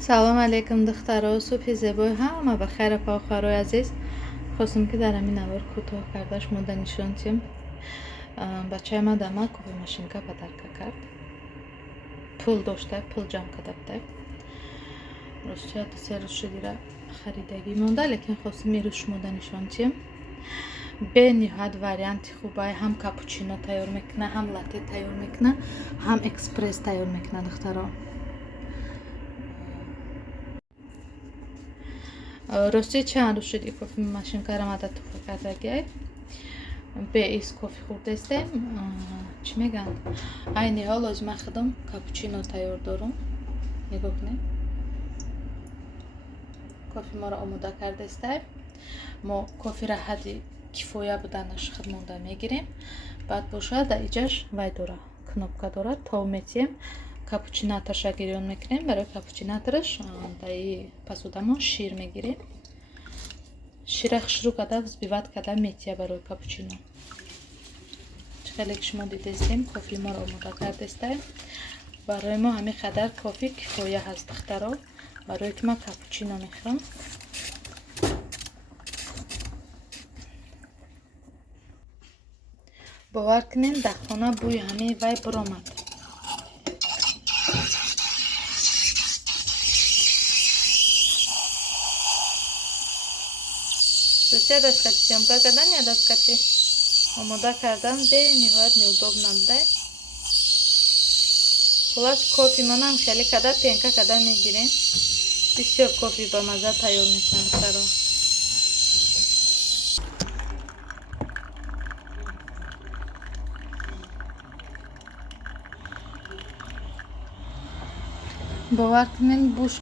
سلام علیکم دخترها، صبح زیبای همه بخیر. پاخروی عزیز، خواستم که در همین نوار کوتاه کردش مونده نشان تیم بچه ما دما کوفی ماشینکا پدرکا کرد. پول داشته، پول جمع کرده. روزچه سه روز شدیره خریدگی مونده، لیکن خواستم این روش مونده نشان تیم. به نهایت واریانت خوبه، هم کاپوچینو تیار میکنه، هم لاته تیار میکنه، هم اکسپرس تیار میکنه دخترها. راستی چند روز شدی کافی ماشینکا را مدت تو کردگی. به ایس کافی خورده استیم. چی میگن؟ اینی حال از من خودم کاپوچینو تیار دارم. نگاه کنیم. کافی ما را آماده کرده استیم. ما کافی را حدی کفایه بودنش خدمونده میگیریم. بعد باشه در اینجاش وای داره، کنوپکا داره. تا میتیم کاپوچیناترش را گیرون میکنیم. برای کاپوچیناترش در این پاسوده ما شیر میگیریم. شیر شروع کرده взбивать کرده میتیه برای کاپوچینو. خیلی که شما دیده استیم کافی ما را آماده کرده استیم. برای ما همین قدر کافی کفایه هست دخترها. برای که ما کاپوچینو میخورم. باور کنین در خانه بوی همین وای برآمد. دوسته دستکچی سیامکا کردن یا دستکچی آماده کردن به نهایت неудобно ده. خلاص کافی منم خیلی کده پینکا کده میگیریم. بسیار کافی با مزه تیار میکنم دخترها. باور کنین بوش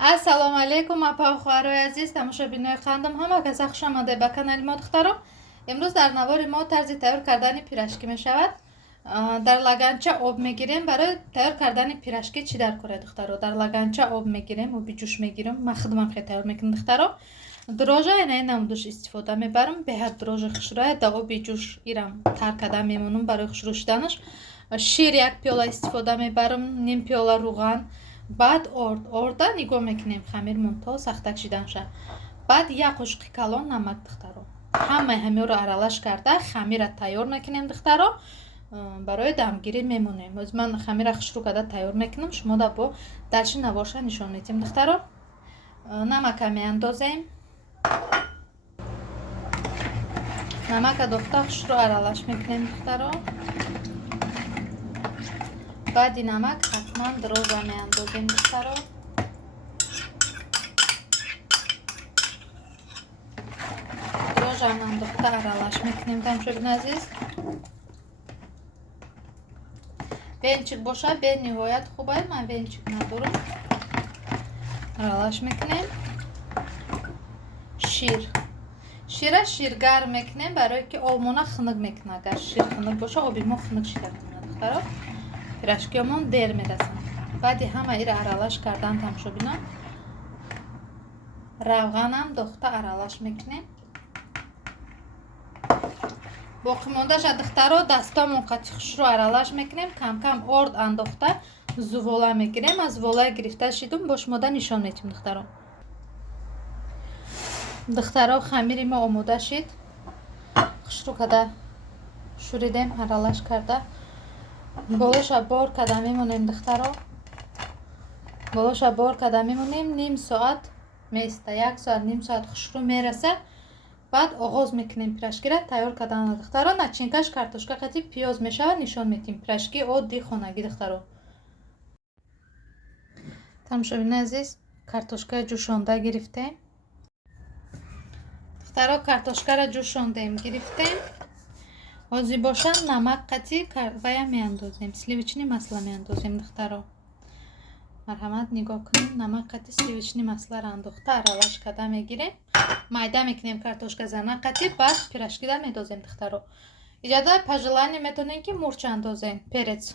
السلام علیکم اپا خواهرای عزیز، تماشابینای خواندم همه کس خوش آمده به کانال ما دخترم. امروز در نوار ما طرز تیار کردن پیراشکی می شود. در لگنچه آب میگیریم. برای تیار کردن پیراشکی چی در کره دخترها؟ در لگنچه آب میگیریم و جوش میگیریم. من خودم خیلی تیار میکنم دخترها. دروژه اینه نمودش استفاده میبرم. به حد دروژه خشروه در آب جوش ایرم تر کردن میمونم برای خشرو شدنش. شیر یک پیاله استفاده میبرم، نیم پیاله روغن. بعد ارده نگاه میکنیم خمیرمون تا سختک شدن شه. بعد یک قاشق کلان نمک دخترها. همه رو ارالش کرده خمیر تیار میکنیم دخترها. برای دمگیری میمونیم. از من خمیر خشرو کرده تیار میکنم. شما دا با دلچین نوارشه نشان میتیم دخترها. نمک میاندازیم. نمک داخته خشرو ارالش میکنیم دخترها. بعد نمک حتما دروژه میاندازیم دخترها. دروژه هم داخته ارالش میکنیم تماشابین عزیز. بینچک باشه به نهایت خوبه. من بینچک ندارم. ارالش میکنیم. شیر گرم میکنیم برای که آلمونه خنک میکنه. اگر شیر خنک باشه آبی ما خنک شده میکنه دخترها. پیراشکیمون دیر میرسن. بعد همه ایره ارالش کردن تماشابینا. روغن هم داخته ارالش میکنیم. باقی مونده شد دخترها دستامون قطع خشرو ارالش میکنیم. کم کم ارد انداخته زواله میگیریم. از واله گرفته شدیم باش ماده نشان میتیم دخترها. دخترها خمیری ما آماده شد. خشرو کده شوریدیم ارالش کرده. بالاش بار کده میمونیم دخترها. بالاش بار کده میمونیم. نیم ساعت میسته. یک ساعت نیم ساعت خشرو میرسه. بعد آغاز میکنیم پیراشکی را تیار کردن دخترها. نچینکش کارتوشکا قطعی پیاز میشود نشان میتیم. پیراشکی عادی خانگی دخترها. تماشابین عزیز کارتوشکا جوشانده گرفتیم. دخترها کارتوشکا را جوشاندیم گرفتیم. حاضر باشن نمک قطعی ویا میاندازیم. سلیویچنی مسلا میاندازیم دخترها. مرحمت نگاه کنیم. نمک قطعی سلیویچنی مسلا را انداخته ارالش کرده میگیریم. майда میکنیم کارتوشکا زنا قطعی. بعد پیراشکی را میدازیم دخترها. ایجاده پاژلانی میتونین که مرچ اندازین پرچ.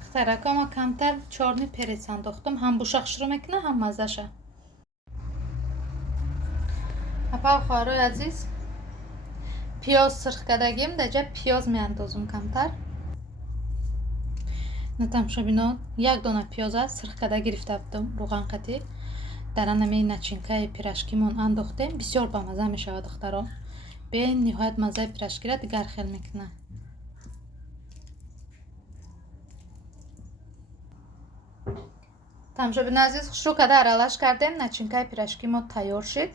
دخترها ما کمتر چارنی پرچ انداختم. هم بوشخ شروع میکنه هم مزه شه. апа хоҳарои азиз, пиёз сирх кардагим, даҷа пиёз меандозум камтар. натамошобинон 1 дона пиёз аст, сирх карда гирифта будам рӯғанқатӣ. дар анами начинкаи пирашкимон андохтем. бисёр бамаза мешавад духтаро. бениҳоят маззаи пирашкиро дигар хел мекунад. тамошобини азиз, хушрӯ карда аралаш кардем. начинкаи пирашки мо тайёр шид.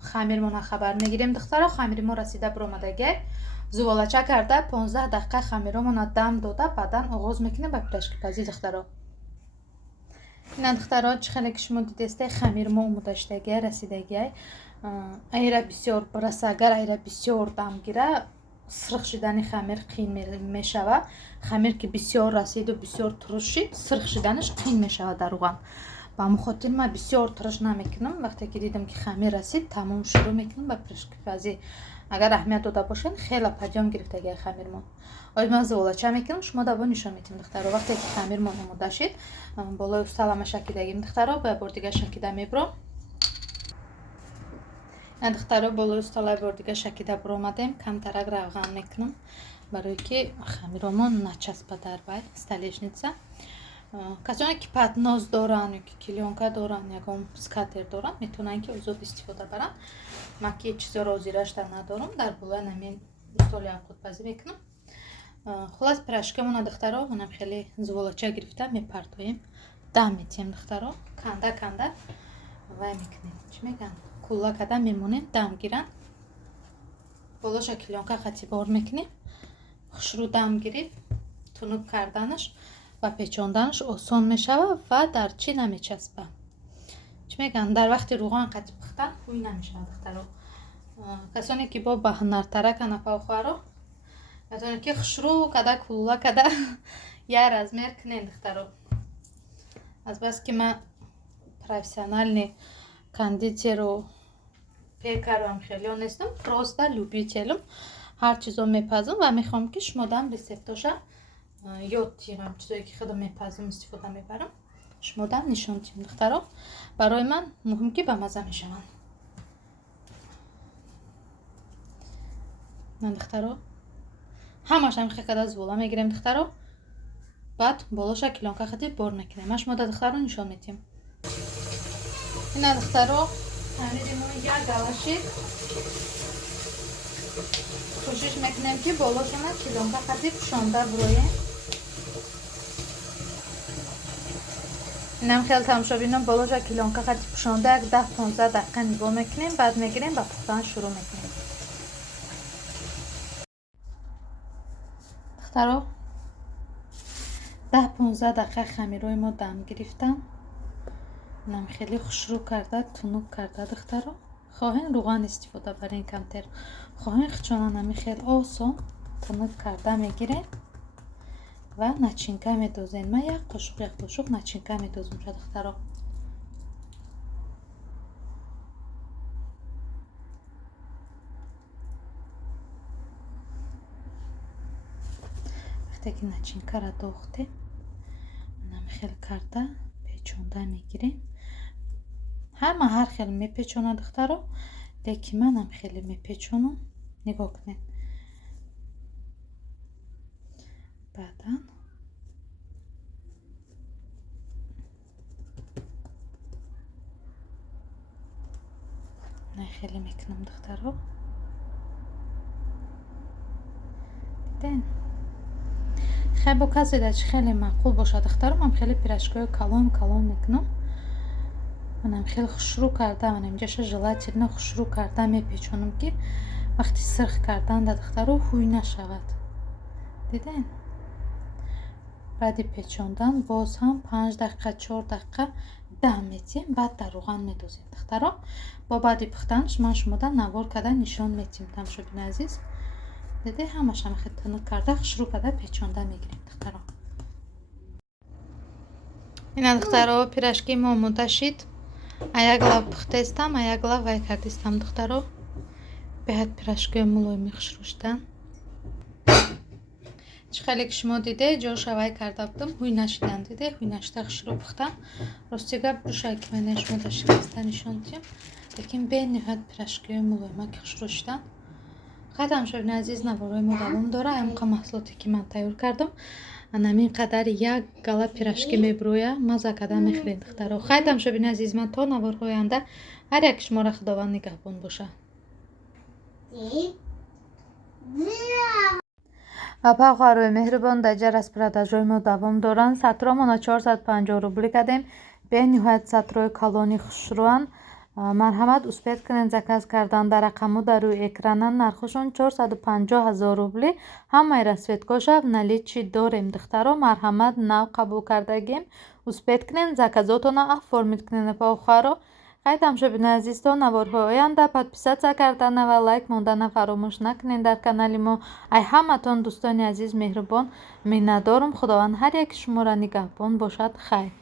хамирмона хабар мегирем духтаро. хамири мо расида биромадагӣ. зуволача карда 15 дақиқа хамиромона дам дода, баъдан оғоз мекунем ба пирашкипазӣ духтаро. ина духтаро, чӣ хеле ки шумо дидесте хамир мо омода шудагӣ, расидагӣ. айра бисёр раса, агар айра бисёр дам гира, сирх шидани хамир қин мешавад. хамир ки бисёр расиду бисёр турш шид, сирх шиданаш қин мешавад дар руған. ба ҳамон хотир ман бисёр турш намекунам. вақте ки дидам ки хамир расид, тамом шурӯъ мекунам ба пирашкипазӣ. агар аҳамият дода бошад, хеле падём гирифтагии хамирмон. оид ман зуволача мекунам, шумо даво нишон метим духтаро. вақте ки хамирмон омода шид, болои усталама шакидагим духтаро, ба бор дигар шакида мебурам. ин духтаро, болои усталаи бор дигар шакида буромадем. камтарак равған мекунам, барои ки хамиромон начаспад дар бай столешница. касоне ки патнос доранд ё ки клёнка доранд, ягон скатер доранд, метавонанд ки озод истифода баранд. ман ки чизоро озирашда надорам, дар болои намин устоли овқатпазӣ мекунам. хулас пирашкамона духтаро, манам хеле зуволача гирифта мепартоем, дам метиҳем духтаро. канда канда вай мекунем, чӣ мегӯям, кулла карда мемонем, дам гиранд. болоша клёнка қатибор мекунем. хушрӯ дам гирифт, тунук карданаш ва печонданаш осон мешавад ва дар чӣ намечаспа. чӣ мегӯям, дар вақти рӯған қатиб пухтан хӯй намешавад духтаро. касоне ки бо ба ҳунартаракан апа хоҳаро, метавонед ки хушрӯ када кулла када як размер кунем духтаро. азбаски ман профессиональный кондитеру пекарам хеле нестам, просто любителам. ҳар чизо мепазам ва мехоҳам ки шумодам рецептоша ёд гирам. чизое ки худам мепазам истифода мебарам, шумодам нишон диҳам духтаро. барои ман муҳим ки ба мазза мешаванд. на духтаро, ҳамашам хекада зувола мегирем духтаро. баъд болоша клёнка хатиб бор мекунем. ма шумо да духтаро нишон медиҳем. ина духтаро, хамири мо як гала шид. кӯшиш мекунем ки болошона клёнка хатиб пушонда бироем. инам хел тамошобинам, болоша клёнка хатиб пушонда як 10-15 дақиқа нигоҳ мекунем, баъд мегирем ба пухтан шурӯъ мекунем. духтаро, 10-15 дақиқа хамирои мо дам гирифтам. нам хеле хушрӯъ карда, тунук карда духтаро. хоҳем рӯған истифода барем камтер, хоҳем хичонанами хел осон тунук карда мегирем ва начинка медозем. ман як қошуқ начинка медозам ша духтаро. вақте ки начинкаро дохтем, нам хел карда печонда мегирем. ҳама ҳар хел мепечонад духтаро, лекин манам хеле мепечонам. нигоҳ кунед. баъдан най хеле мекунам духтаро. диден хай бо касе дач хеле маъқул бошад духтаро. ман хеле пирашкои калон мекунам. манам хеле хушрӯъ карда, манам инҷаша желательно хушрӯъ карда мепечонам ки вақти сирх кардан да духтаро хӯй нашавад. диден баъди печондан боз ҳам 5 дақиқа 4 дақиқа дам метиҳем, баъд дар рӯған медозем духтаро. бо баъди пухтанаш ман шумода навор карда нишон метиҳем. тамошобини азиз, диде ҳамашам хел тунук карда, хушрӯъ карда печонда мегирем духтаро. ина духтаро, пирашки мо омода шид. як лав пухтестам, як лав вай кардистам духтаро. беҳад пирашкои мулоими хушрӯъ шудан. чӣ хеле ки шумо диде ҷоша вай карда будам, ҳӯй нашидан. диде ҳӯй нашида хушрӯъ пухтам. рости гап бушай ки ман шумо да шикаста нишон дидем. Lekin benihoyat pirashki мулоимак хушрӯштан. Хай тамошобини азиз, наворои мо давом дора. Амқа маҳсулоте ки ман тайёр кардам. Анамин қадар як гала пирашки меброя. Маза карда мехӯред духтаро. Хай тамошобини азиз, ман то наворҳои оянда ҳар як шуморо худованд нигаҳбон боша. Апа хоҳарои меҳрубон, дар ҷарас продажои мо давом доранд. Сатромона 450 рубли кардем. Бениҳоят сатрои калони хушрӯан. Марҳамат успед кунед заказ кардан. Дар рақаму дар рӯи экрана нархушон 450 000 рубли. Ҳамаи расветкоша в наличии дорем духтаро. Марҳамат нав қабул кардагим. Успед кунед заказотона оформид кунед апа хоҳаро. Хай тамошобини азиз, то наворҳои оянда подписатсия кардана ва лайк мондана фаромӯш накунед дар канали мо. Ай ҳаматон дӯстони азиз меҳрубон миннатдорум. Худованд ҳар яки шуморо нигаҳбон бошад. Хайр.